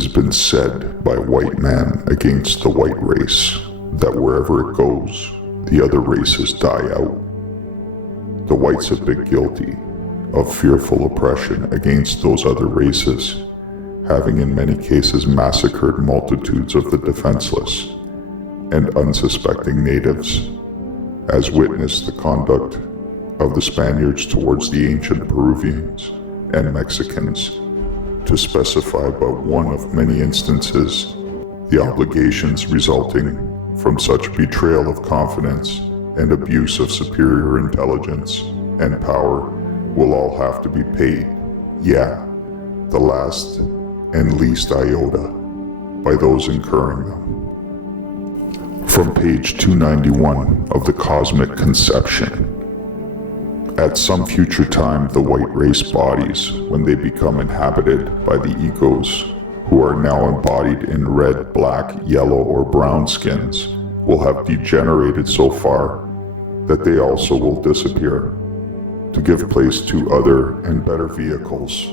has been said by white man against the white race that wherever it goes, the other races die out. The whites have been guilty of fearful oppression against those other races, having in many cases massacred multitudes of the defenseless and unsuspecting natives, as witnessed the conduct of the Spaniards towards the ancient Peruvians and Mexicans, to specify but one of many instances. The obligations resulting from such betrayal of confidence and abuse of superior intelligence and power will all have to be paid, yeah, the last and least iota, by those incurring them. From page 291 of the Cosmic Conception. At some future time, the white race bodies, when they become inhabited by the egos who are now embodied in red, black, yellow, or brown skins, will have degenerated so far that they also will disappear, to give place to other and better vehicles.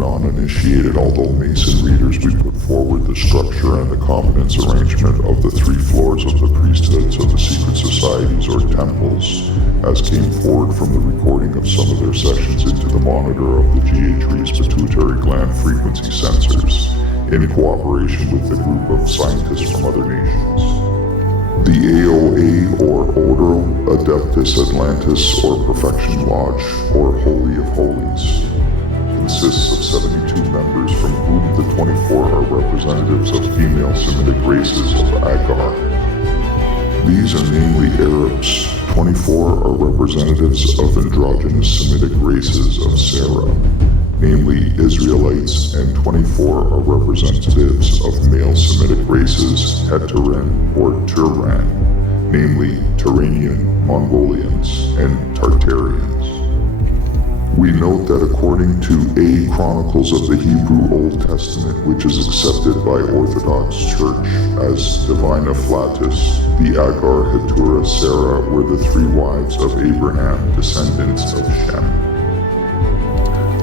Uninitiated, although Mason readers, we put forward the structure and the competence arrangement of the 3 floors of the priesthoods of the secret societies or temples, as came forward from the recording of some of their sessions into the monitor of the GH3's pituitary gland frequency sensors, in cooperation with a group of scientists from other nations. The AOA, or Ordo Adeptus Atlantis, or Perfection Lodge, or Holy of Holies, consists of 72 members, from whom the 24 are representatives of female Semitic races of Agar. These are namely Arabs, 24 are representatives of androgynous Semitic races of Sarah, namely Israelites, and 24 are representatives of male Semitic races Heteran or Turan, namely Turanian, Mongolians, and Tartarians. We note that according to A Chronicles of the Hebrew Old Testament, which is accepted by Orthodox Church as Divina Flatus, the Agar, Hetura, Sarah were the 3 wives of Abraham, descendants of Shem.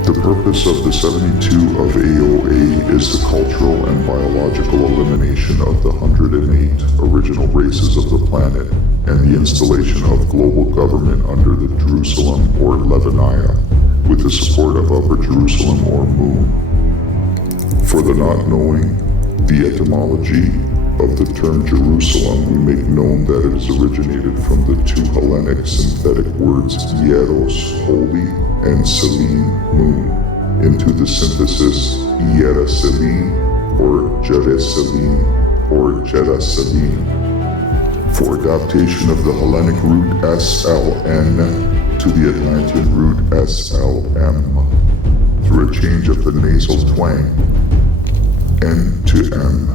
The purpose of the 72 of AOA is the cultural and biological elimination of the 108 original races of the planet and the installation of global government under the Jerusalem or Levania, with the support of Upper Jerusalem or Moon. For the not knowing the etymology of the term Jerusalem, we make known that it is originated from the two Hellenic synthetic words Ieros, holy, and Selene, moon, into the synthesis Ieraselim or Jerusalem or Jerusalem. For adaptation of the Hellenic root SLN to the Atlantean root SLM, through a change of the nasal twang, N to M.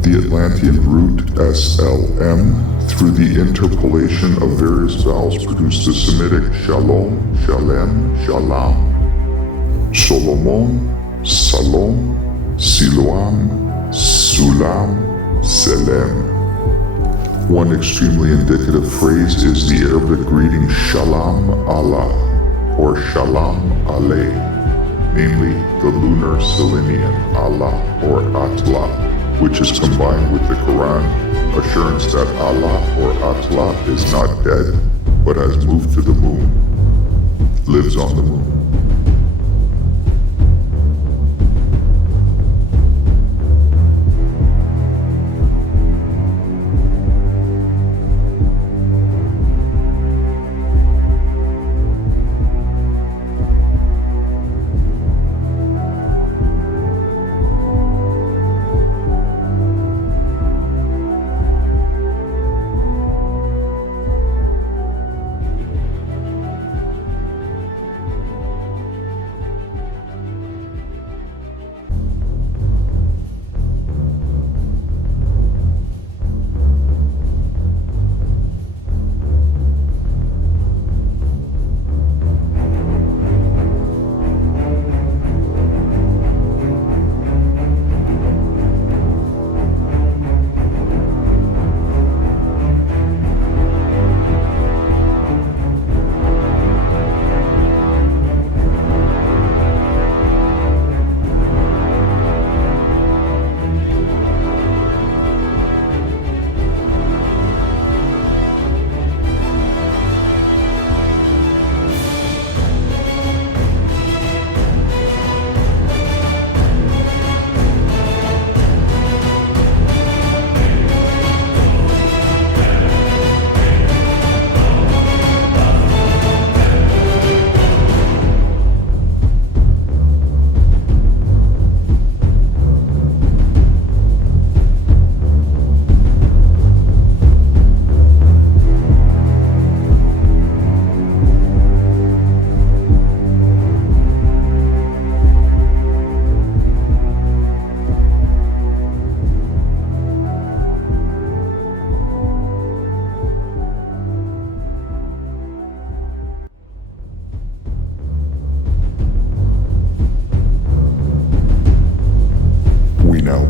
The Atlantean root SLM, through the interpolation of various vowels, produced the Semitic Shalom, Shalem, Shalam, Solomon, Salom, Siloam, Sulam, Selem. One extremely indicative phrase is the Arabic greeting Shalom Allah or Shalom Aleh, namely the lunar Selenian Allah or Atla, which is combined with the Quran assurance that Allah or Atla is not dead, but has moved to the moon, lives on the moon.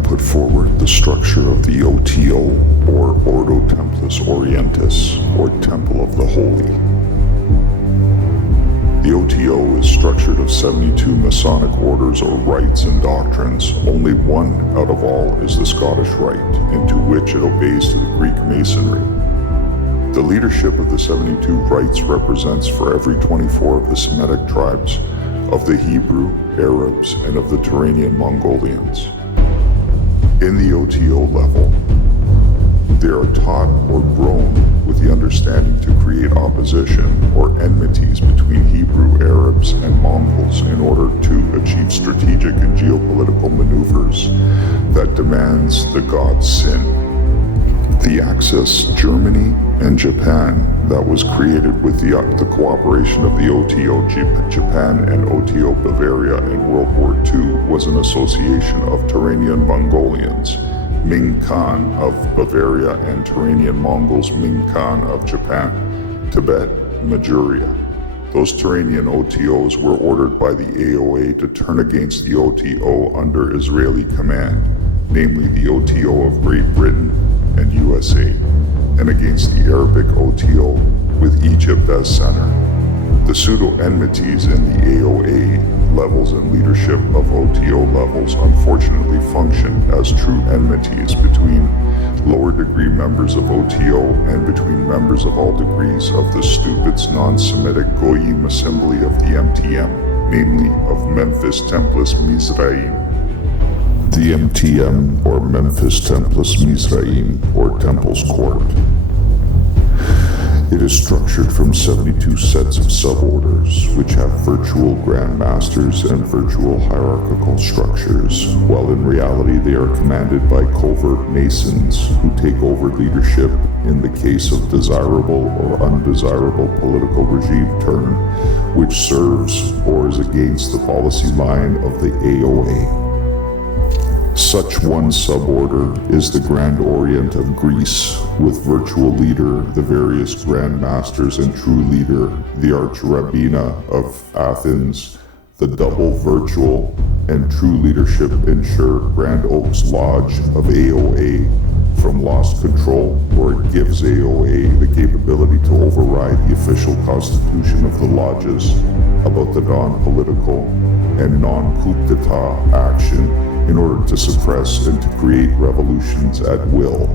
Put forward the structure of the OTO, or Ordo Templis Orientis, or Temple of the Holy. The OTO is structured of 72 Masonic orders or rites and doctrines. Only one out of all is the Scottish Rite, into which it obeys to the Greek Masonry. The leadership of the 72 rites represents for every 24 of the Semitic tribes, of the Hebrew, Arabs, and of the Turanian Mongolians. In the OTO level, they are taught or grown with the understanding to create opposition or enmities between Hebrew, Arabs, and Mongols in order to achieve strategic and geopolitical maneuvers that demands the god Sin. The Axis, Germany, and Japan that was created with the cooperation of the OTO Japan and OTO Bavaria in World War II was an association of Turanian Mongolians, Ming Khan of Bavaria, and Turanian Mongols, Ming Khan of Japan, Tibet, Manchuria. Those Turanian OTOs were ordered by the AOA to turn against the OTO under Israeli command, namely the OTO of Great Britain and USA, and against the Arabic OTO with Egypt as center. The pseudo-enmities in the AOA levels in leadership of OTO levels unfortunately function as true enmities between lower degree members of OTO and between members of all degrees of the Stupid's non-Semitic Goyim assembly of the MTM, namely of Memphis Templis Mizraim. The MTM, or Memphis Templis Mizraim, or Temples Court. It is structured from 72 sets of suborders, which have virtual grandmasters and virtual hierarchical structures, while in reality they are commanded by covert masons who take over leadership in the case of desirable or undesirable political regime turn, which serves or is against the policy line of the AOA. Such one suborder is the Grand Orient of Greece, with virtual leader the various Grand Masters and true leader the Archrabbina of Athens. The double virtual and true leadership ensure Grand Oaks Lodge of AOA from lost control, or it gives AOA the capability to override the official constitution of the lodges about the non-political and non-coup d'etat action in order to suppress and to create revolutions at will.